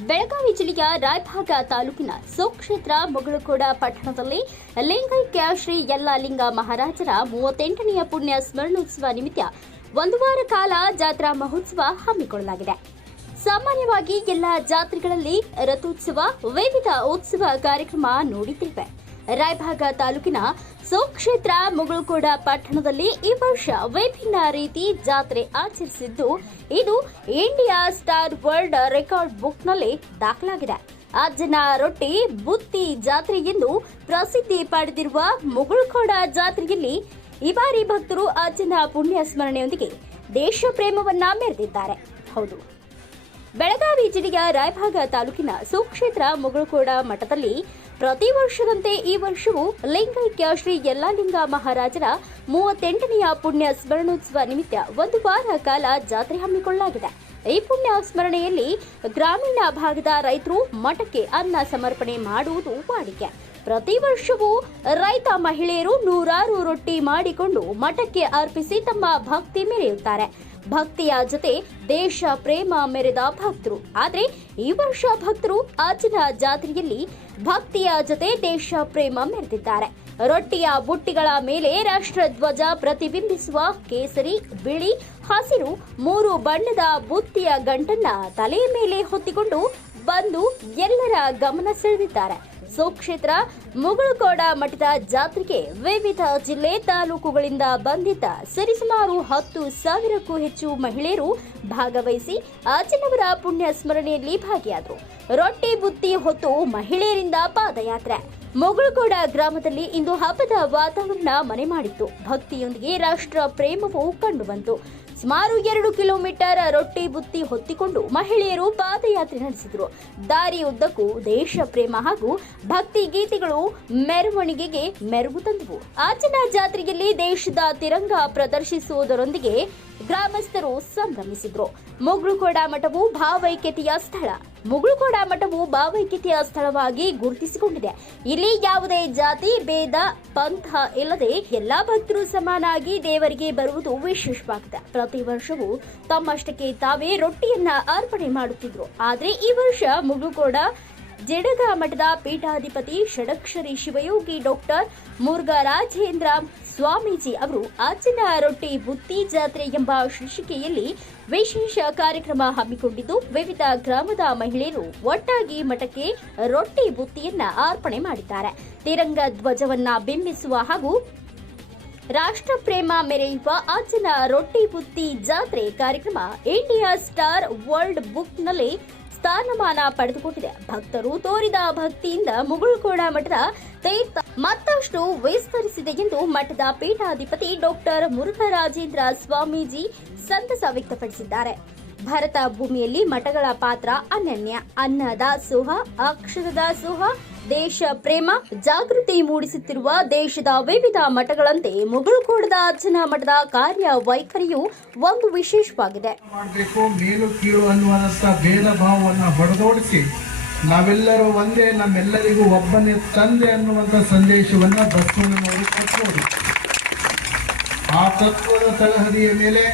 ಬೆಳಗಾವಿ ಜಿಲ್ಲೆಯ ರಾಯಭಾಗ ತಾಲೂಕಿನ ಸುಕ್ಷೇತ್ರ ಮುಗಳಕೋಡ ಪಟ್ಟಣದಲ್ಲಿ ಲಿಂಗೈಕ್ಯ ಶ್ರೀ ಯಲ್ಲಾಲಿಂಗ ಮಹಾರಾಜರ ಮೂವತ್ತೆಂಟನೆಯ ಪುಣ್ಯ ಸ್ಮರಣೋತ್ಸವ ನಿಮಿತ್ತ ಒಂದು ವಾರ ಕಾಲ ಜಾತ್ರಾ ಮಹೋತ್ಸವ ಹಮ್ಮಿಕೊಳ್ಳಲಾಗಿದೆ. ಸಾಮಾನ್ಯವಾಗಿ ಎಲ್ಲ ಜಾತ್ರೆಗಳಲ್ಲಿ ರಥೋತ್ಸವ, ವಿವಿಧ ಉತ್ಸವ ಕಾರ್ಯಕ್ರಮ ನೋಡಿದ್ದೇವೆ. ರಾಯಭಾಗ ತಾಲೂಕಿನ ಸುಕ್ಷೇತ್ರ ಮುಗಳಕೋಡ ಪಟ್ಟಣದಲ್ಲಿ ಈ ವರ್ಷ ವಿಭಿನ್ನ ರೀತಿ ಜಾತ್ರೆ ಆಚರಿಸಿದ್ದು, ಇದು ಇಂಡಿಯಾ ಸ್ಟಾರ್ ವರ್ಲ್ಡ್ ರೆಕಾರ್ಡ್ ಬುಕ್ನಲ್ಲಿ ದಾಖಲಾಗಿದೆ. ಅಜ್ಜನ ರೊಟ್ಟಿ, ಬುತ್ತಿ ಜಾತ್ರೆ ಎಂದು ಪ್ರಸಿದ್ಧಿ ಪಡೆದಿರುವ ಮುಗಳಕೋಡ ಜಾತ್ರೆಯಲ್ಲಿ ಈ ಬಾರಿ ಭಕ್ತರು ಅಜ್ಜನ ಪುಣ್ಯ ಸ್ಮರಣೆಯೊಂದಿಗೆ ದೇಶ ಪ್ರೇಮವನ್ನ ಮೆರೆದಿದ್ದಾರೆ. ಹೌದು. ಬೆಳಗಾವಿ ಜಿಲ್ಲೆಯ ರಾಯಭಾಗ ತಾಲೂಕಿನ ಸುಕ್ಷೇತ್ರ ಮುಗಳಕೋಡ ಮಠದಲ್ಲಿ ಪ್ರತಿ ವರ್ಷದಂತೆ ಈ ವರ್ಷವೂ ಲಿಂಗೈಕ್ಯ ಶ್ರೀ ಯಲ್ಲಾಲಿಂಗ ಮಹಾರಾಜರ ಮೂವತ್ತೆಂಟನೆಯ ಪುಣ್ಯ ಸ್ಮರಣೋತ್ಸವ ನಿಮಿತ್ತ ಒಂದು ವಾರ ಕಾಲ ಜಾತ್ರೆ ಹಮ್ಮಿಕೊಳ್ಳಲಾಗಿದೆ. ಈ ಪುಣ್ಯ ಸ್ಮರಣೆಯಲ್ಲಿ ಗ್ರಾಮೀಣ ಭಾಗದ ರೈತರು ಮಠಕ್ಕೆ ಅನ್ನ ಸಮರ್ಪಣೆ ಮಾಡುವುದು ವಾಡಿಕೆ. ಪ್ರತಿ ವರ್ಷವೂ ರೈತ ಮಹಿಳೆಯರು ನೂರಾರು ರೊಟ್ಟಿ ಮಾಡಿಕೊಂಡು ಮಠಕ್ಕೆ ಅರ್ಪಿಸಿ ತಮ್ಮ ಭಕ್ತಿ ಮೆರೆಯುತ್ತಾರೆ. ಭಕ್ತಿಯ ಜೊತೆ ದೇಶ ಪ್ರೇಮ ಮೆರೆದ ಭಕ್ತರು. ಆದರೆ ಈ ವರ್ಷ ಭಕ್ತರು ಆಚಿನ ಜಾತ್ರೆಯಲ್ಲಿ ಭಕ್ತಿಯ ಜೊತೆ ದೇಶ ಪ್ರೇಮ ಮೆರೆದಿದ್ದಾರೆ. ರೊಟ್ಟಿಯ ಬುಟ್ಟಿಗಳ ಮೇಲೆ ರಾಷ್ಟ್ರಧ್ವಜ ಪ್ರತಿಬಿಂಬಿಸುವ ಕೇಸರಿ, ಬಿಳಿ, ಹಸಿರು ಮೂರು ಬಣ್ಣದ ಬುತ್ತಿಯ ಗಂಟನ್ನ ತಲೆಯ ಮೇಲೆ ಹೊತ್ತಿಕೊಂಡು ಬಂದು ಎಲ್ಲರ ಗಮನ ಸೆಳೆದಿದ್ದಾರೆ. ಸುಕ್ಷೇತ್ರ ಮುಗಳಕೋಡ ಮಠದ ಜಾತ್ರೆಗೆ ವಿವಿಧ ಜಿಲ್ಲೆ ತಾಲೂಕುಗಳಿಂದ ಬಂದಿದ್ದ ಸರಿಸುಮಾರು ಹತ್ತು ಸಾವಿರಕ್ಕೂ ಹೆಚ್ಚು ಮಹಿಳೆಯರು ಭಾಗವಹಿಸಿ ಅಜ್ಜನವರ ಪುಣ್ಯ ಸ್ಮರಣೆಯಲ್ಲಿ ಭಾಗಿಯಾದರು. ರೊಟ್ಟಿ, ಬುತ್ತಿ ಹೊತ್ತು ಮಹಿಳೆಯರಿಂದ ಪಾದಯಾತ್ರೆ. ಮುಗಳಕೋಡ ಗ್ರಾಮದಲ್ಲಿ ಇಂದು ಹಬ್ಬದ ವಾತಾವರಣ ಮನೆ ಮಾಡಿತ್ತು. ಭಕ್ತಿಯೊಂದಿಗೆ ರಾಷ್ಟ್ರ ಪ್ರೇಮವೂ ಕಂಡುಬಂತು. ಸುಮಾರು ಎರಡು ಕಿಲೋಮೀಟರ್ ರೊಟ್ಟಿ ಬುತ್ತಿ ಹೊತ್ತಿಕೊಂಡು ಮಹಿಳೆಯರು ಪಾದಯಾತ್ರೆ ನಡೆಸಿದರು. ದಾರಿ ಉದ್ದಕ್ಕೂ ದೇಶ ಪ್ರೇಮ ಹಾಗೂ ಭಕ್ತಿ ಗೀತೆಗಳು ಮೆರವಣಿಗೆಗೆ ಮೆರುಗು ತಂದವು. ಆಚನ ಜಾತ್ರೆಯಲ್ಲಿ ದೇಶದ ತಿರಂಗ ಪ್ರದರ್ಶಿಸುವುದರೊಂದಿಗೆ ಗ್ರಾಮಸ್ಥರು ಸಂಭ್ರಮಿಸಿದ್ರು. ಮೊಗ್ರುಕೋಡ ಮಠವು ಭಾವೈಕ್ಯತೆಯ ಸ್ಥಳ. ಮುಗುಳುಕೋಡ ಮಠವು ಭಾವೈಕ್ಯತೆಯ ಸ್ಥಳವಾಗಿ ಗುರುತಿಸಿಕೊಂಡಿದೆ. ಇಲ್ಲಿ ಯಾವುದೇ ಜಾತಿ, ಭೇದ, ಪಂಥ ಇಲ್ಲದೆ ಎಲ್ಲಾ ಭಕ್ತರು ಸಮಾನಾಗಿ ದೇವರಿಗೆ ಬರುವುದು ವಿಶೇಷವಾಗಿದೆ. ಪ್ರತಿ ವರ್ಷವೂ ತಮ್ಮಷ್ಟಕ್ಕೆ ತಾವೇ ರೊಟ್ಟಿಯನ್ನ ಅರ್ಪಣೆ ಮಾಡುತ್ತಿದ್ರು. ಆದ್ರೆ ಈ ವರ್ಷ ಮುಗುಳುಕೋಡ ಜಡಗ ಮಠದ ಪೀಠಾಧಿಪತಿ ಷಡಕ್ಷರಿ ಶಿವಯೋಗಿ ಡಾಕ್ಟರ್ ಮುರುಘರಾಜೇಂದ್ರ ಸ್ವಾಮೀಜಿ ಅವರು ಅಜ್ಜನ ರೊಟ್ಟಿ ಬುತ್ತಿ ಜಾತ್ರೆ ಎಂಬ ಶೀರ್ಷಿಕೆಯಲ್ಲಿ ವಿಶೇಷ ಕಾರ್ಯಕ್ರಮ ಹಮ್ಮಿಕೊಂಡಿದ್ದು ವಿವಿಧ ಗ್ರಾಮದ ಮಹಿಳೆಯರು ಒಟ್ಟಾಗಿ ಮಠಕ್ಕೆ ರೊಟ್ಟಿ ಬುತ್ತಿಯನ್ನ ಅರ್ಪಣೆ ಮಾಡಿದ್ದಾರೆ. ತಿರಂಗ ಧ್ವಜವನ್ನ ಬಿಂಬಿಸುವ ಹಾಗೂ ರಾಷ್ಟ್ರ ಪ್ರೇಮ ಮೆರೆಯುವ ಆಚನ ರೊಟ್ಟಿ ಬುತ್ತಿ ಜಾತ್ರೆ ಕಾರ್ಯಕ್ರಮ ಇಂಡಿಯಾ ಸ್ಟಾರ್ ವರ್ಲ್ಡ್ ಬುಕ್ನಲ್ಲಿ ಸ್ಥಾನಮಾನ ಪಡೆದುಕೊಂಡಿದೆ. ಭಕ್ತರು ತೋರಿದ ಭಕ್ತಿಯಿಂದ ಮುಗುಳುಕೋಡ ಮಠದ ತೀರ್ಥ ಮತ್ತಷ್ಟು ವಿಸ್ತರಿಸಿದೆ ಎಂದು ಮಠದ ಪೀಠಾಧಿಪತಿ ಡಾಕ್ಟರ್ ಮುರುಘರಾಜೇಂದ್ರ ಸ್ವಾಮೀಜಿ ಸಂತಸ ವ್ಯಕ್ತಪಡಿಸಿದ್ದಾರೆ. ಭಾರತ ಭೂಮಿಯಲ್ಲಿ ಮಠಗಳ ಪಾತ್ರ ಅನನ್ಯ. ಅನ್ನ ದಾಸೋಹ ಅಕ್ಷರ ದಾಸೋಹ ದೇಶ ಪ್ರೇಮ, ಜಾಗೃತಿ ಮೂಡಿಸುತ್ತಿರುವ ದೇಶದ ವಿವಿಧ ಮಠಗಳಂತೆ ಮುಗುಳುಕೋಡದ ಅಜ್ಜನ ಮಠದ ಕಾರ್ಯ ವೈಖರಿಯು ಒಂದು ವಿಶೇಷವಾಗಿದೆ. ಕೀಳು ನಾವೆಲ್ಲರೂ ಒಂದೇ, ನಮ್ಮೆಲ್ಲರಿಗೂ ಒಬ್ಬನೇ ತಂದೆ ಅನ್ನುವಂಥ ಸಂದೇಶವನ್ನ ಬಸವಣ್ಣನವರು ಕೊಟ್ಟರು ಆ ತತ್ವದ ತಳಹದಿಯ ಮೇಲೆ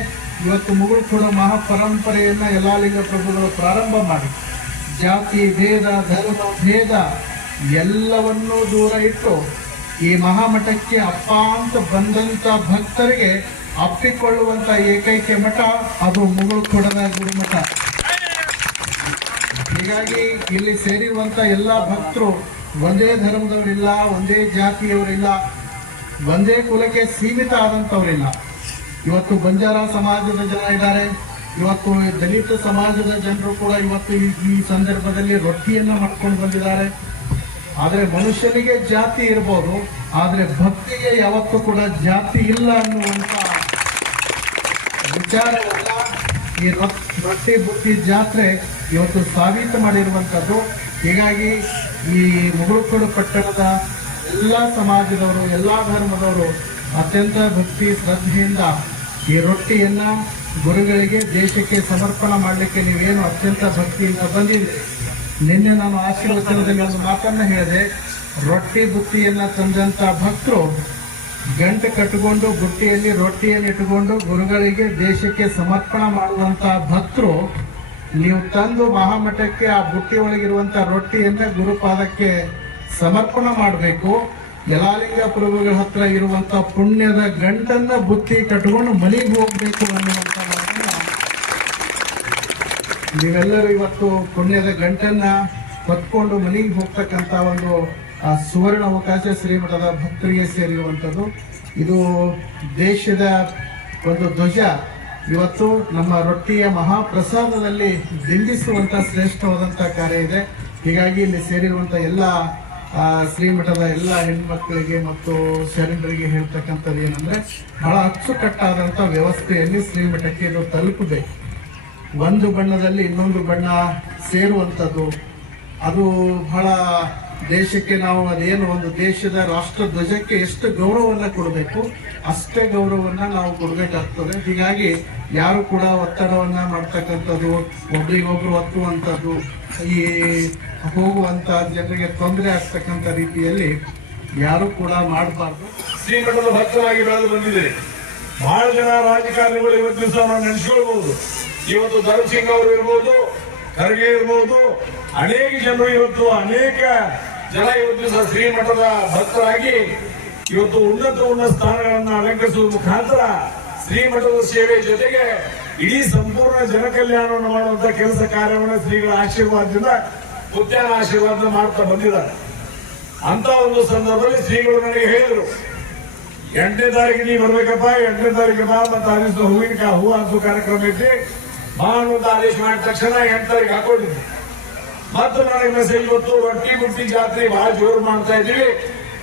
ಇವತ್ತು ಮುಗುಳ್ಕೊಡ ಮಹಾಪರಂಪರೆಯನ್ನ ಯಲಾಲಿಂಗ ಪ್ರಭುಗಳು ಪ್ರಾರಂಭ ಮಾಡಿ. ಜಾತಿ, ಭೇದ, ಧರ್ಮ, ಭೇದ ಎಲ್ಲವನ್ನೂ ದೂರ ಇಟ್ಟು ಈ ಮಹಾಮಠಕ್ಕೆ ಅಪ್ಪ ಅಂತ ಬಂದಂತ ಭಕ್ತರಿಗೆ ಅಪ್ಪಿಕೊಳ್ಳುವಂತ ಏಕೈಕ ಮಠ ಅದು ಮುಗುಳ್ಕೊಡದ ಗುರುಮಠ. ಹೀಗಾಗಿ ಇಲ್ಲಿ ಸೇರಿರುವಂಥ ಎಲ್ಲ ಭಕ್ತರು ಒಂದೇ ಧರ್ಮದವರಿಲ್ಲ, ಒಂದೇ ಜಾತಿಯವರಿಲ್ಲ, ಒಂದೇ ಕುಲಕ್ಕೆ ಸೀಮಿತ ಆದಂತವರಿಲ್ಲ. ಇವತ್ತು ಬಂಜಾರ ಸಮಾಜದ ಜನ ಇದ್ದಾರೆ. ಇವತ್ತು ದಲಿತ ಸಮಾಜದ ಜನರು ಕೂಡ ಇವತ್ತು ಈ- ಸಂದರ್ಭದಲ್ಲಿ ರೊಟ್ಟಿಯನ್ನ ಮಾಡ್ಕೊಂಡು ಬಂದಿದ್ದಾರೆ. ಆದ್ರೆ ಮನುಷ್ಯನಿಗೆ ಜಾತಿ ಇರ್ಬೋದು, ಆದ್ರೆ ಭಕ್ತಿಗೆ ಯಾವತ್ತೂ ಕೂಡ ಜಾತಿ ಇಲ್ಲ ಅನ್ನುವಂತ ವಿಚಾರವನ್ನ ಈ ರೊಟ್- ರೊಟ್ಟಿ ಬುತ್ತಿ ಜಾತ್ರೆ ಇವತ್ತು ಸಾಬೀತು ಮಾಡಿರುವಂಥದ್ದು. ಹೀಗಾಗಿ ಈ ಮುಗುಳುಕೋಡು ಪಟ್ಟಣದ ಎಲ್ಲ ಸಮಾಜದವರು, ಎಲ್ಲ ಧರ್ಮದವರು ಅತ್ಯಂತ ಭಕ್ತಿ, ಶ್ರದ್ಧೆಯಿಂದ ಈ ರೊಟ್ಟಿಯನ್ನ ಗುರುಗಳಿಗೆ ದೇಶಕ್ಕೆ ಸಮರ್ಪಣೆ ಮಾಡಲಿಕ್ಕೆ ನೀವೇನು ಅತ್ಯಂತ ಭಕ್ತಿಯಿಂದ ಬಂದಿದೆ ನಿನ್ನೆ ನಾನು ಆಶೀರ್ವಚನದಲ್ಲಿ ಒಂದು ಮಾತನ್ನ ಹೇಳಿದೆ. ರೊಟ್ಟಿ ಬುತ್ತಿಯನ್ನ ತಂದಂತ ಭಕ್ತರು ಗಂಟು ಕಟ್ಟಿಕೊಂಡು ಬುಟ್ಟಿಯಲ್ಲಿ ರೊಟ್ಟಿಯನ್ನು ಇಟ್ಟುಕೊಂಡು ಗುರುಗಳಿಗೆ ದೇಶಕ್ಕೆ ಸಮರ್ಪಣೆ ಮಾಡುವಂತ ಭಕ್ತರು ನೀವು ತಂದು ಮಹಾಮಠಕ್ಕೆ ಆ ಬುಟ್ಟಿ ಒಳಗಿರುವಂತ ರೊಟ್ಟಿಯನ್ನ ಗುರುಪಾದಕ್ಕೆ ಸಮರ್ಪಣೆ ಮಾಡಬೇಕು. ಯಲಾಲಿಂಗ ಪ್ರಭುಗಳ ಹತ್ರ ಇರುವಂತ ಪುಣ್ಯದ ಗಂಟನ್ನ ಬುತ್ತಿ ಕಟ್ಕೊಂಡು ಮನೆಗೆ ಹೋಗ್ಬೇಕು ಅನ್ನುವಂತ ಮಾತನ್ನ ನೀವೆಲ್ಲರೂ ಇವತ್ತು ಪುಣ್ಯದ ಗಂಟನ್ನ ಹೊತ್ಕೊಂಡು ಮನೆಗೆ ಹೋಗ್ತಕ್ಕಂತ ಒಂದು ಆ, ಸುವರ್ಣ ಅವಕಾಶ ಶ್ರೀಮಠದ ಭಕ್ತರಿಗೆ ಸೇರಿರುವಂಥದ್ದು. ಇದು ದೇಶದ ಒಂದು ಧ್ವಜ. ಇವತ್ತು ನಮ್ಮ ರೊಟ್ಟಿಯ ಮಹಾಪ್ರಸಾದದಲ್ಲಿ ಬಿಂಬಿಸುವಂತ ಶ್ರೇಷ್ಠವಾದಂತ ಕಾರ್ಯ ಇದೆ. ಹೀಗಾಗಿ ಇಲ್ಲಿ ಸೇರಿರುವಂತ ಎಲ್ಲ ಶ್ರೀಮಠದ ಎಲ್ಲ ಹೆಣ್ಮಕ್ಳಿಗೆ ಮತ್ತು ಶರಣರಿಗೆ ಹೇಳ್ತಕ್ಕಂಥದ್ದು ಏನಂದ್ರೆ, ಬಹಳ ಅಚ್ಚುಕಟ್ಟಾದಂಥ ವ್ಯವಸ್ಥೆಯಲ್ಲಿ ಶ್ರೀಮಠಕ್ಕೆ ಇದು ತಲುಪಬೇಕು ಒಂದು ಬಣ್ಣದಲ್ಲಿ ಇನ್ನೊಂದು ಬಣ್ಣ ಸೇರುವಂಥದ್ದು, ಅದು ಬಹಳ ದೇಶಕ್ಕೆ ನಾವು ಅದೇನು ಒಂದು ದೇಶದ ರಾಷ್ಟ್ರ ಧ್ವಜಕ್ಕೆ ಎಷ್ಟು ಗೌರವವನ್ನ ಕೊಡಬೇಕು, ಅಷ್ಟೇ ಗೌರವವನ್ನ ನಾವು ಕೊಡಬೇಕಾಗ್ತದೆ. ಹೀಗಾಗಿ ಯಾರು ಕೂಡ ಒತ್ತಡವನ್ನ ಮಾಡ್ತಕ್ಕಂಥದ್ದು, ಒಬ್ರಿಗೊಬ್ರು ಒತ್ತುವಂಥದ್ದು, ಈ ಹೋಗುವಂತ ಜನರಿಗೆ ತೊಂದರೆ ಆಗ್ತಕ್ಕಂಥ ರೀತಿಯಲ್ಲಿ ಯಾರು ಕೂಡ ಮಾಡಬಾರ್ದು. ಶ್ರೀಮಠದ ಭಕ್ತರಾಗಿ ಬೆಳೆದು ಬಂದಿದೆ. ಬಹಳ ಜನ ರಾಜಕಾರಣಿಗಳು ಇವತ್ತು ದಿವಸ ನಾವು ನೆನೆಸ್ಕೊಳ್ಬಹುದು. ಇವತ್ತು ಧರ್ಮಸಿಂಗ್ ಅವರು ಇರ್ಬೋದು, ಖರ್ಗೆ ಇರ್ಬೋದು, ಅನೇಕ ಜನರು ಇವತ್ತು ಅನೇಕ ಜನ ದಿವಸ ಶ್ರೀಮಠದ ಭಕ್ತರಾಗಿ ಇವತ್ತು ಉನ್ನತ ಉನ್ನತ ಸ್ಥಾನಗಳನ್ನು ಅಲಂಕರಿಸುವ ಮುಖಾಂತರ ಶ್ರೀಮಠದ ಸೇವೆ ಜೊತೆಗೆ ಇಡೀ ಸಂಪೂರ್ಣ ಜನ ಕಲ್ಯಾಣವನ್ನು ಮಾಡುವಂತ ಕೆಲಸ ಕಾರ್ಯವನ್ನು ಶ್ರೀಗಳ ಆಶೀರ್ವಾದದಿಂದ ಉದ್ಯಾನ ಆಶೀರ್ವಾದ ಮಾಡ್ತಾ ಬಂದಿದ್ದಾರೆ. ಅಂತ ಒಂದು ಸಂದರ್ಭದಲ್ಲಿ ಶ್ರೀಗಳು ನನಗೆ ಹೇಳಿದರು, ಎಂಟನೇ ತಾರೀಕು ನೀವು ಬರ್ಬೇಕಪ್ಪ, ಎಂಟನೇ ತಾರೀಕು ಬಾ ಮತ್ತ ಆದೇಶ, ಹೂವಿನ ಕಾ- ಹೂ ಹಾಕೋ ಕಾರ್ಯಕ್ರಮ ಇಟ್ಟು ಬಾ ಆದೇಶ ಮಾಡಿದ ತಕ್ಷಣ ಎಂಟು ತಾರೀಕು ಹಾಕೊಂಡಿದ್ದೆ. ಮತ್ತು ನನಗೆ ಮೆಸೇಜ್ ಗೊತ್ತು ರೊಟ್ಟಿ ಬುಟ್ಟಿ ಜಾತ್ರೆ ಬಹಳ ಜೋರು ಮಾಡ್ತಾ ಇದ್ದೀವಿ.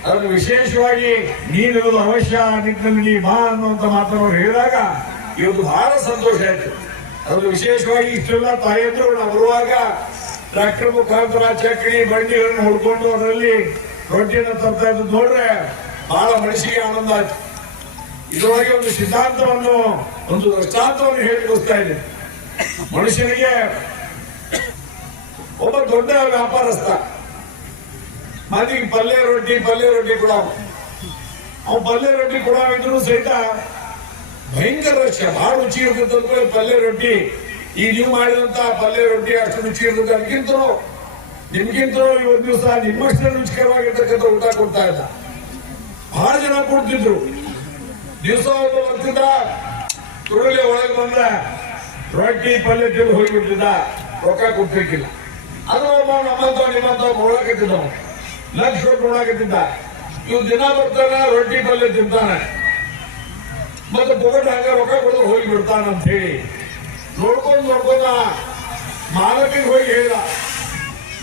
ಅದನ್ನು ವಿಶೇಷವಾಗಿ ನೀನಿರೋದು ಅವಶ್ಯ ನಿಟ್ಟಿನಲ್ಲಿ ನೀ ಬಾ ಅನ್ನುವಂತ ಮಾತನ್ನು ಹೇಳಿದಾಗ ಇವತ್ತು ಬಹಳ ಸಂತೋಷ ಆಯ್ತು. ಅದು ವಿಶೇಷವಾಗಿ ಇಷ್ಟೆಲ್ಲ ತಾಯಂದ್ರು ನಾವು ಬರುವಾಗ ಟ್ರ್ಯಾಕ್ಟರ್ ಮುಖಾಂತರ ಚಕ್ರಿ, ಬಂಡಿಗಳನ್ನು ಹುಡ್ಕೊಂಡು ಅದರಲ್ಲಿ ರೊಟ್ಟಿಯನ್ನು ತರ್ತಾ ಇದ್ದು ನೋಡ್ರೆ ಬಹಳ ಮನಸ್ಸಿಗೆ ಆನಂದ ಆಯ್ತು. ಇದರೊಳಗೆ ಒಂದು ಸಿದ್ಧಾಂತವನ್ನು, ಒಂದು ದೃಷ್ಟಾಂತವನ್ನು ಹೇಳಿಕೊಡ್ತಾ ಇದೆ ಮನುಷ್ಯನಿಗೆ ಒಬ್ಬ ದೊಡ್ಡ ವ್ಯಾಪಾರಸ್ಥ. ಮನೆಗೆ ಪಲ್ಯ ರೊಟ್ಟಿ ಪಲ್ಯ ರೊಟ್ಟಿ ಕೂಡ ಅವ್. ಪಲ್ಯ ರೊಟ್ಟಿ ಕೂಡ ಇದ್ರು ಸಹಿತ ಭಯಂಕರ ರಕ್ಷ ಬಹಳ ರುಚಿ ಇರ್ತದೆ ಪಲ್ಯ ರೊಟ್ಟಿ. ಈಗ ನೀವು ಮಾಡಿದಂತ ಪಲ್ಯ ರೊಟ್ಟಿ ಅಷ್ಟು ರುಚಿ ಇರ್ತದೆ ಅದಕ್ಕಿಂತ ನಿಮ್ಗಿಂತ ಇವತ್ತು ದಿವಸ ನಿಮ್ಮಷ್ಟೇ ರುಚಿಕರವಾಗಿರ್ತಕ್ಕಂಥ ಊಟ ಕೊಡ್ತಾ ಇಲ್ಲ. ಬಹಳ ಜನ ಕೊಡ್ತಿದ್ರು. ದಿವಸ ಒಬ್ಬ ಬರ್ತಿದ್ದ ಒಳಗೆ ಬಂದ ರೊಟ್ಟಿ ಪಲ್ಯ ತಿಂದು ಹೋಗಿಬಿಟ್ಟಿದ್ದ. ರೊಕ್ಕ ಕೊಡ್ಬೇಕಿಲ್ಲ. ಅದು ಒಬ್ಬ ನಮ್ಮಂತ ನಿಮ್ಮಂತ ನೋಡಕತ್ತಿದ್ದ ಲಕ್ಷ ಕೊಟ್ಟು ನೋಡಕತ್ತಿದ್ದ ಇವ್ ದಿನ ಬರ್ತಾನ, ರೊಟ್ಟಿ ಪಲ್ಯ ತಿಂತಾನೆ. ಮತ್ತೆ ಪೊಗಟ್ ಹಂಗ ರೊಕ್ಕ ಕೊಡೋದು ಹೋಗಿ ಬಿಡ್ತಾನ ಅಂತ ಹೇಳಿ. ನೋಡ್ಕೊಂಡು ನೋಡ್ಕೊಂಡ ಮಾಲಕಿಗೆ ಹೋಗಿ ಹೇಳ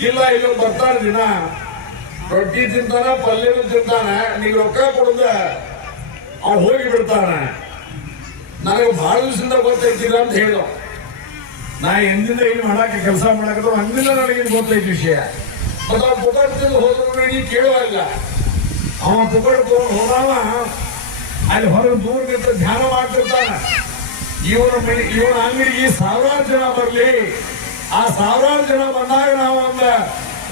ಇಲ್ಲ, ಇಲ್ಲಿ ಬರ್ತಾನೆ ದಿನ. ರೊಟ್ಟಿ ತಿಂತಾನ, ಪಲ್ಯನೂ ತಿಂತಾನೆ. ನೀವು ರೊಕ್ಕ ಕೊಡದ ಅವ್ ಹೋಗಿ ಬಿಡ್ತಾನೆ. ನನಗೆ ಬಹಳ ದಿವಸದಿಂದ ಗೊತ್ತೈತಿಲ್ಲ ಅಂತ ಹೇಳಿದ ನಾ ಎಂದಿಂದ ಇಲ್ಲಿ ಮಾಡಕ್ಕೆ ಕೆಲಸ ಮಾಡಕ್ಕೆ ಹಂಗಿಲ್ಲ ನನಗೆ ಗೊತ್ತೈತಿ ವಿಷಯ. ಮತ್ತೆ ಅವ್ನು ಪುಕಟ್ ತಿಂದು ಹೋದ್ರು ನೀ ಕೇಳುವಲ್ಲ ಅವ ಪುಕಟ್ ತಗೊಂಡು ಹೋದವ ಅಲ್ಲಿ ಹೊರಗೆ ದೂರ ನಿಂತು ಧ್ಯಾನ ಮಾಡ್ತಿರ್ತಾನ. ಇವನ ಮನೆ ಇವನ ಅಂಗಡಿಗೆ ಸಾವಿರಾರು ಜನ ಬರಲಿ. ಆ ಸಾವಿರಾರು ಜನ ಬಂದಾಗ ನಾವು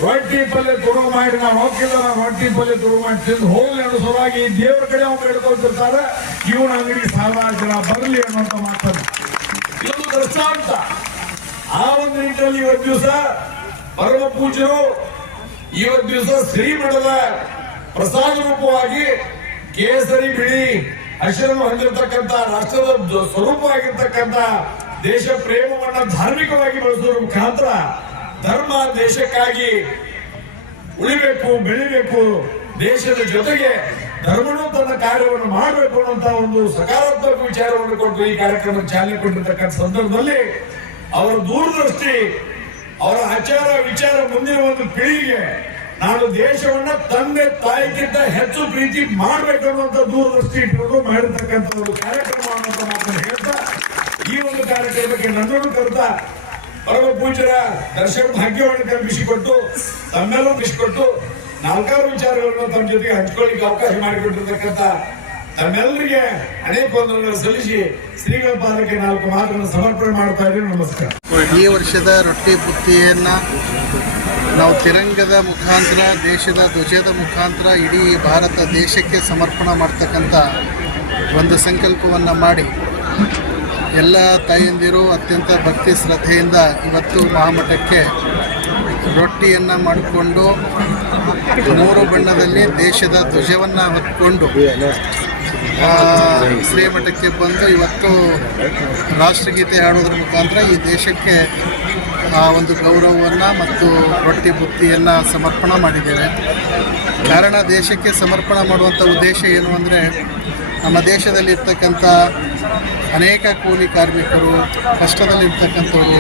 ರೊಟ್ಟಿ ಪಲ್ಯ ತುಡುಗು ಮಾಡಿ ನಾವು ಹೋಗಿಲ್ಲ ನಾವು ರೊಟ್ಟಿ ಪಲ್ಯ ತುಡುಗು ಮಾಡಿ ತಿಂದು ಹೋಗ್ಲಿ ಅನ್ನೋ ಸಲುವಾಗಿ ದೇವ್ರ ಕಡೆ ಅವ್ರು ಹೇಳ್ಕೊತಿರ್ತಾರೆ ಇವನ ಅಂಗಡಿಗೆ ಸಾವಿರಾರು ಜನ ಬರಲಿ ಅನ್ನೋಂತ ಮಾತನ್ನು ಇದು ದೃಷ್ಟಾಂತ. ಆ ಒಂದು ನಿಟ್ಟಿನಲ್ಲಿ ಇವತ್ತು ದಿವಸ ಪರಮ ಪೂಜ್ಯರು, ಇವತ್ತು ದಿವಸ ಶ್ರೀಮಠದ ಪ್ರಸಾದ ರೂಪವಾಗಿ ಕೇಸರಿ ಬಿಳಿ ಹಸಿರನ್ನು ಹೊಂದಿರತಕ್ಕಂತ ರಾಷ್ಟ್ರದ ಸ್ವರೂಪ ಸ್ವರೂಪವಾಗಿರ್ತಕ್ಕಂಥ ದೇಶ ಪ್ರೇಮವನ್ನ ಧಾರ್ಮಿಕವಾಗಿ ಬಳಸುವ ಮುಖಾಂತರ ಧರ್ಮ ದೇಶಕ್ಕಾಗಿ ಉಳಿಬೇಕು, ಬೆಳಿಬೇಕು, ದೇಶದ ಜೊತೆಗೆ ಧರ್ಮನು ತನ್ನ ಕಾರ್ಯವನ್ನು ಮಾಡಬೇಕು ಅನ್ನುವಂತ ಒಂದು ಸಕಾರಾತ್ಮಕ ವಿಚಾರವನ್ನು ಕೊಟ್ಟು ಈ ಕಾರ್ಯಕ್ರಮಕ್ಕೆ ಚಾಲನೆ ಕೊಟ್ಟಿರ್ತಕ್ಕಂಥ ಸಂದರ್ಭದಲ್ಲಿ ಅವರ ದೂರದೃಷ್ಟಿ, ಅವರ ಆಚಾರ ವಿಚಾರ ಮುಂದಿನ ಒಂದು ಪೀಳಿಗೆ ನಾನು ದೇಶವನ್ನ ತಂದೆ ತಾಯಿಗಿಂತ ಹೆಚ್ಚು ಪ್ರೀತಿ ಮಾಡಬೇಕು ಅನ್ನುವಂತ ದೂರದೃಷ್ಟಿ ಇಟ್ಟುಕೊಂಡು ಮಾಡಿರ್ತಕ್ಕಂಥ ಒಂದು ಕಾರ್ಯಕ್ರಮ ಅನ್ನುವಂತ ಮಾತನ್ನು ಹೇಳ್ತಾ, ಈ ಒಂದು ಕಾರ್ಯಕ್ರಮಕ್ಕೆ ನನ್ನನ್ನು ಕರ್ತಾ, ಪರಮ ಪೂಜರ ದರ್ಶನ ಭಾಗ್ಯವನ್ನು ಕಲ್ಪಿಸಿಕೊಟ್ಟು ತಮ್ಮೆಲ್ಲೂ ಬಿಸಿಕೊಟ್ಟು ನಾಲ್ಕಾರು ವಿಚಾರಗಳನ್ನು ತಮ್ಮ ಜೊತೆಗೆ ಹಂಚ್ಕೊಳ್ಳಿಕ್ಕೆ ಅವಕಾಶ ಮಾಡಿಕೊಟ್ಟಿರ್ತಕ್ಕಂಥ ತಮ್ಮೆಲ್ಲರಿಗೆ ಅನೇಕ ವಂದನೆಗಳನ್ನು ಸಲ್ಲಿಸಿ ಶ್ರೀಗಳ ಪಾದಕ್ಕೆ ನಾಲ್ಕು ಮಾತನ್ನು ಸಮರ್ಪಣೆ ಮಾಡ್ತಾ ಇದ್ದೀನಿ. ನಮಸ್ಕಾರ. ಈ ವರ್ಷದ ರೊಟ್ಟಿ ಬುತ್ತಿಯನ್ನ ನಾವು ತಿರಂಗದ ಮುಖಾಂತರ, ದೇಶದ ಧ್ವಜದ ಮುಖಾಂತರ ಇಡೀ ಭಾರತ ದೇಶಕ್ಕೆ ಸಮರ್ಪಣೆ ಮಾಡ್ತಕ್ಕಂಥ ಒಂದು ಸಂಕಲ್ಪವನ್ನು ಮಾಡಿ ಎಲ್ಲ ತಾಯಂದಿರು ಅತ್ಯಂತ ಭಕ್ತಿ ಶ್ರದ್ಧೆಯಿಂದ ಇವತ್ತು ಮಹಾಮಠಕ್ಕೆ ರೊಟ್ಟಿಯನ್ನು ಮಾಡಿಕೊಂಡು ಮೂರು ಬಣ್ಣದಲ್ಲಿ ದೇಶದ ಧ್ವಜವನ್ನು ಹೊತ್ಕೊಂಡು ಶ್ರೀಮಠಕ್ಕೆ ಬಂದು ಇವತ್ತು ರಾಷ್ಟ್ರಗೀತೆ ಹಾಡೋದ್ರ ಮುಖಾಂತರ ಈ ದೇಶಕ್ಕೆ ಆ ಒಂದು ಗೌರವವನ್ನು ಮತ್ತು ರೊಟ್ಟಿ ಬುತ್ತಿಯನ್ನು ಸಮರ್ಪಣ ಮಾಡಿದ್ದೇವೆ. ಕಾರಣ ದೇಶಕ್ಕೆ ಸಮರ್ಪಣ ಮಾಡುವಂಥ ಉದ್ದೇಶ ಏನು ಅಂದರೆ ನಮ್ಮ ದೇಶದಲ್ಲಿರ್ತಕ್ಕಂಥ ಅನೇಕ ಕೂಲಿ ಕಾರ್ಮಿಕರು, ಕಷ್ಟದಲ್ಲಿರ್ತಕ್ಕಂಥವ್ರು,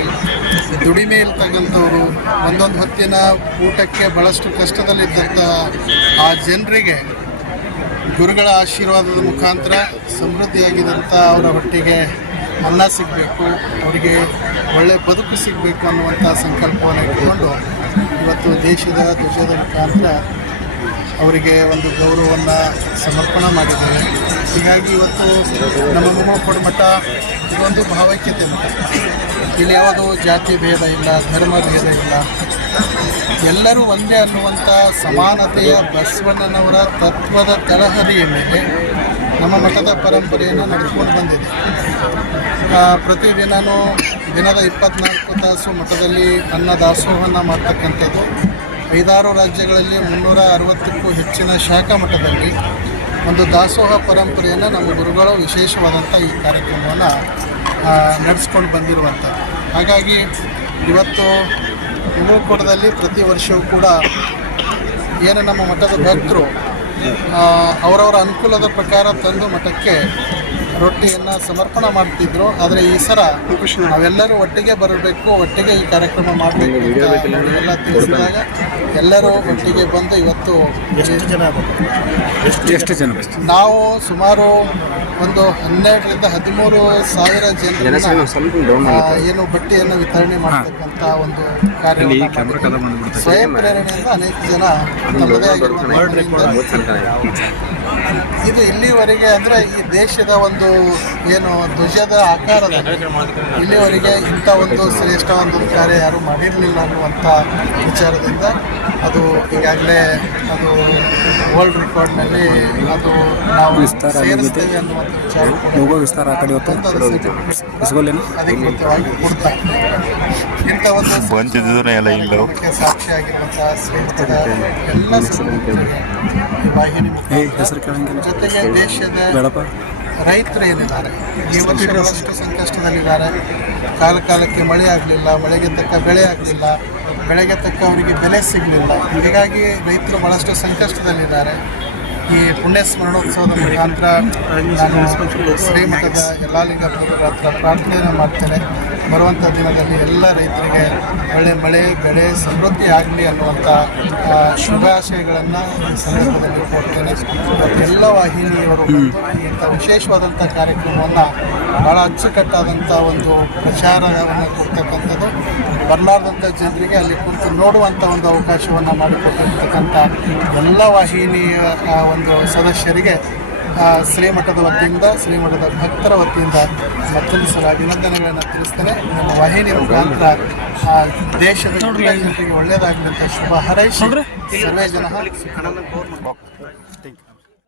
ದುಡಿಮೆ ಇರ್ತಕ್ಕಂಥವ್ರು ಒಂದೊಂದು ಹೊತ್ತಿನ ಊಟಕ್ಕೆ ಭಾಳಷ್ಟು ಕಷ್ಟದಲ್ಲಿದ್ದಂಥ ಆ ಜನರಿಗೆ ಗುರುಗಳ ಆಶೀರ್ವಾದದ ಮುಖಾಂತರ ಸಮೃದ್ಧಿಯಾಗಿದ್ದಂಥ ಅವರ ಹೊಟ್ಟಿಗೆ ಅನ್ನ ಸಿಗಬೇಕು, ಅವರಿಗೆ ಒಳ್ಳೆಯ ಬದುಕು ಸಿಗಬೇಕು ಅನ್ನುವಂಥ ಸಂಕಲ್ಪವನ್ನು ಇಟ್ಕೊಂಡು ಇವತ್ತು ದೇಶದ ಧ್ವಜದ ಮುಖಾಂತರ ಅವರಿಗೆ ಒಂದು ಗೌರವವನ್ನು ಸಮರ್ಪಣೆ ಮಾಡಿದ್ದಾರೆ. ಹೀಗಾಗಿ ಇವತ್ತು ನಮ್ಮ ಮುಮ್ಮಪ್ಪಡ ಮಠ ಇದೊಂದು ಭಾವೈಕ್ಯತೆ. ಇಲ್ಲಿ ಯಾವುದು ಜಾತಿ ಭೇದ ಇಲ್ಲ, ಧರ್ಮ ಭೇದ ಇಲ್ಲ ಎಲ್ಲರೂ ಒಂದೇ ಅನ್ನುವಂಥ ಸಮಾನತೆಯ ಬಸವಣ್ಣನವರ ತತ್ವದ ತಳಹದಿಯ ಮೇಲೆ ನಮ್ಮ ಮಠದ ಪರಂಪರೆಯನ್ನು ನಡೆದುಕೊಂಡು ಬಂದಿದೆ. ಪ್ರತಿದಿನವೂ ದಿನದ ಇಪ್ಪತ್ನಾಲ್ಕು ತಾಸು ಮಠದಲ್ಲಿ ಅನ್ನ ದಾಸೋಹವನ್ನು ಮಾಡ್ತಕ್ಕಂಥದ್ದು. ಐದಾರು ರಾಜ್ಯಗಳಲ್ಲಿ ಮುನ್ನೂರ ಅರವತ್ತಕ್ಕೂ ಹೆಚ್ಚಿನ ಶಾಖಾ ಮಠದಲ್ಲಿ ಒಂದು ದಾಸೋಹ ಪರಂಪರೆಯನ್ನು ನಮ್ಮ ಗುರುಗಳು ವಿಶೇಷವಾದಂಥ ಈ ಕಾರ್ಯಕ್ರಮವನ್ನು ನಡೆಸ್ಕೊಂಡು ಬಂದಿರುವಂಥದ್ದು. ಹಾಗಾಗಿ ಇವತ್ತು ಕುಂದೂರ್ಕೋಟದಲ್ಲಿ ಪ್ರತಿ ವರ್ಷವೂ ಕೂಡ ಏನು ನಮ್ಮ ಮಠದ ಭಕ್ತರು ಅವರವರ ಅನುಕೂಲದ ಪ್ರಕಾರ ತಂದು ಮಠಕ್ಕೆ ರೊಟ್ಟಿಯನ್ನು ಸಮರ್ಪಣೆ ಮಾಡ್ತಿದ್ರು. ಆದರೆ ಈ ಸಲ ನಾವೆಲ್ಲರೂ ಒಟ್ಟಿಗೆ ಬರಬೇಕು ಒಟ್ಟಿಗೆ ಈ ಕಾರ್ಯಕ್ರಮ ಮಾಡಬೇಕು ಎಲ್ಲ ತಿಳಿಸಿದಾಗ ಎಲ್ಲರೂ ಒಟ್ಟಿಗೆ ಬಂದು ಇವತ್ತು ಎಷ್ಟು ಜನ ಎಷ್ಟು ಜನ? ನಾವು ಸುಮಾರು ಒಂದು ಹನ್ನೆರಡರಿಂದ ಹದಿಮೂರು ಸಾವಿರ ಜನ ಏನು ಬಟ್ಟೆಯನ್ನು ವಿತರಣೆ ಮಾಡತಕ್ಕಂತ ಒಂದು ಕಾರ್ಯ ಸ್ವಯಂ ಪ್ರೇರಣೆಯಿಂದ ಅನೇಕ ಜನ ಇದು ಇಲ್ಲಿವರೆಗೆ ಅಂದ್ರೆ ಈ ದೇಶದ ಒಂದು ಏನು ಧ್ವಜದ ಆಕಾರದ ಇಲ್ಲಿವರೆಗೆ ಇಂಥ ಒಂದು ಶ್ರೇಷ್ಠ ಒಂದು ಕಾರ್ಯ ಯಾರು ಮಾಡಿರಲಿಲ್ಲ ಅನ್ನುವಂಥ ವಿಚಾರದಿಂದ ಅದು ಈಗಾಗಲೇ ಅದು ವರ್ಲ್ಡ್ ರೆಕಾರ್ಡ್ನಲ್ಲಿ ನಾವು ವಿಸ್ತಾರ ಅನ್ನುವಂಥ ವಿಚಾರ ಹೋಗೋ ವಿಸ್ತಾರ ಆ ಕಡೆ ಹೊತ್ತು ಅಧಿಕೃತವಾಗಿ ಇಂಥ ಒಂದು ಬಂದಿದ್ರೆ ಎಲ್ಲ ಇಲ್ಲ? ಎಲ್ಲ ಏ ಮುಖಾಂತರ ಹೆಸರು ಕೇಳಂಗಿಲ್ಲ. ಜೊತೆಗೆ ದೇಶದ ರೈತರು ಏನಿದ್ದಾರೆ? ವರ್ಷ ಬಹಳಷ್ಟು ಸಂಕಷ್ಟದಲ್ಲಿದ್ದಾರೆ. ಕಾಲ ಕಾಲಕ್ಕೆ ಮಳೆ ಆಗಲಿಲ್ಲ, ಮಳೆಗೆ ತಕ್ಕ ಬೆಳೆ ಆಗಲಿಲ್ಲ, ಬೆಳೆಗೆ ತಕ್ಕ ಅವರಿಗೆ ಬೆಲೆ ಸಿಗಲಿಲ್ಲ. ಹೀಗಾಗಿ ರೈತರು ಬಹಳಷ್ಟು ಸಂಕಷ್ಟದಲ್ಲಿದ್ದಾರೆ. ಈ ಪುಣ್ಯ ಸ್ಮರಣೋತ್ಸವದ ಮುಖಾಂತರ ನಾನು ಶ್ರೀಮಠದ ಯಲ್ಲಾಲಿಂಗ ಪ್ರಭುಗಳ ಹತ್ರ ಪ್ರಾರ್ಥನೆಯನ್ನು ಮಾಡ್ತೇನೆ. ಬರುವಂಥ ದಿನದಲ್ಲಿ ಎಲ್ಲ ರೈತರಿಗೆ ಒಳ್ಳೆ ಮಳೆ, ಬೆಳೆ ಸಮೃದ್ಧಿ ಆಗಲಿ ಅನ್ನುವಂಥ ಶುಭಾಶಯಗಳನ್ನು ಈ ಸಂದರ್ಭದಲ್ಲಿ ಕೊಡ್ತೇನೆ. ಎಲ್ಲ ವಾಹಿನಿಯವರು ಇಂಥ ವಿಶೇಷವಾದಂಥ ಕಾರ್ಯಕ್ರಮವನ್ನು ಭಾಳ ಅಚ್ಚುಕಟ್ಟಾದಂಥ ಒಂದು ಪ್ರಚಾರವನ್ನು ಕೊಡ್ತಕ್ಕಂಥದ್ದು. ಬರಲಾರ್ದಂಥ ಜನರಿಗೆ ಅಲ್ಲಿ ಕುರಿತು ನೋಡುವಂಥ ಒಂದು ಅವಕಾಶವನ್ನು ಮಾಡಿಕೊಟ್ಟಿರ್ತಕ್ಕಂಥ ಎಲ್ಲ ವಾಹಿನಿಯ ಆ, ಒಂದು ಸದಸ್ಯರಿಗೆ ಶ್ರೀಮಠದ ವತಿಯಿಂದ ಶ್ರೀಮಠದ ಭಕ್ತರ ವತಿಯಿಂದ ಮತ್ತೊಂದು ಸಲ ಅಭಿನಂದನೆಗಳನ್ನು ತಿಳಿಸ್ತೇನೆ. ನಮ್ಮ ವಾಹಿನಿ ಮುಖಾಂತರ ಆ, ದೇಶದ ಜನರಿಗೆ ಒಳ್ಳೆಯದಾಗಲಿ ಅಂತ ಶುಭ ಹಾರೈಸಿ. ಸರ್ವೇ ಜನ.